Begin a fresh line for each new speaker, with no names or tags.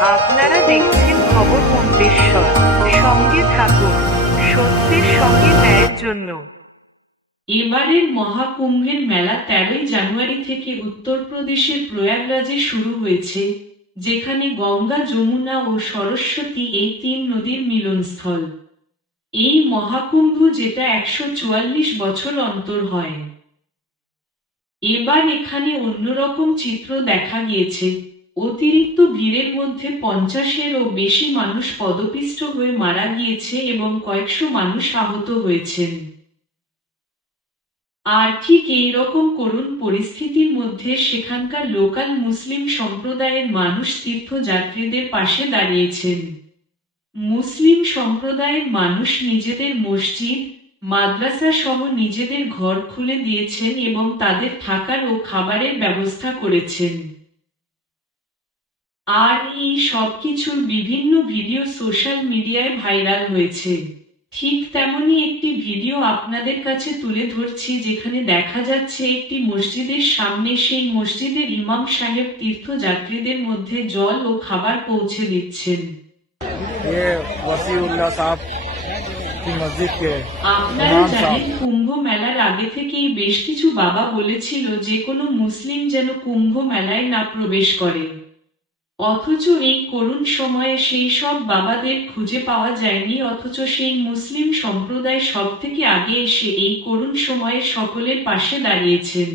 আপনারা দেখছেন খবর মন্তেশ্বর। সঙ্গে থাকুন, সত্যের সঙ্গে ন্যায়ের জন্য।
এবারের মহাকুম্ভের মেলা তেরোই জানুয়ারি থেকে উত্তরপ্রদেশের প্রয়াগরাজে শুরু হয়েছে, যেখানে গঙ্গা, যমুনা ও সরস্বতী এই তিন নদীর মিলনস্থল। এই মহাকুম্ভ যেটা একশো চুয়াল্লিশ বছর অন্তর হয়। এবার এখানে অন্যরকম চিত্র দেখা গিয়েছে। অতিরিক্ত ভিড়ের মধ্যে পঞ্চাশেরও বেশি মানুষ পদপিষ্ট হয়ে মারা গিয়েছে এবং কয়েকশো মানুষ আহত হয়েছেন। আর ঠিক এই রকম করুণ পরিস্থিতির মধ্যে সেখানকার লোকাল মুসলিম সম্প্রদায়ের মানুষ তীর্থযাত্রীদের পাশে দাঁড়িয়েছেন। মুসলিম সম্প্রদায়ের মানুষ নিজেদের মসজিদ, মাদ্রাসা সহ নিজেদের ঘর খুলে দিয়েছেন এবং তাদের থাকার ও খাবারের ব্যবস্থা করেছেন। আর এই সব কিছুর বিভিন্ন ভিডিও সোশ্যাল মিডিয়ায় ভাইরাল হয়েছে। ঠিক তেমনই একটি ভিডিও আপনাদের কাছে তুলে ধরছি যেখানে দেখা যাচ্ছে একটি মসজিদের সামনে সেই মসজিদের ইমাম সাহেব তীর্থযাত্রীদের মধ্যে জল ও খাবার পৌঁছে দিচ্ছেন। আপনারা জানেন কুম্ভ মেলার আগে থেকেই বেশ কিছু বাবা বলেছিল যে কোনো মুসলিম যেন কুম্ভ মেলায় না প্রবেশ করে। অথচ এই করুণ সময়ে সেই সব বাবাদের খুঁজে পাওয়া যায়নি, অথচ সেই মুসলিম সম্প্রদায় সব থেকে আগে এসে এই করুণ সময়ে সকলের পাশে দাঁড়িয়েছেন।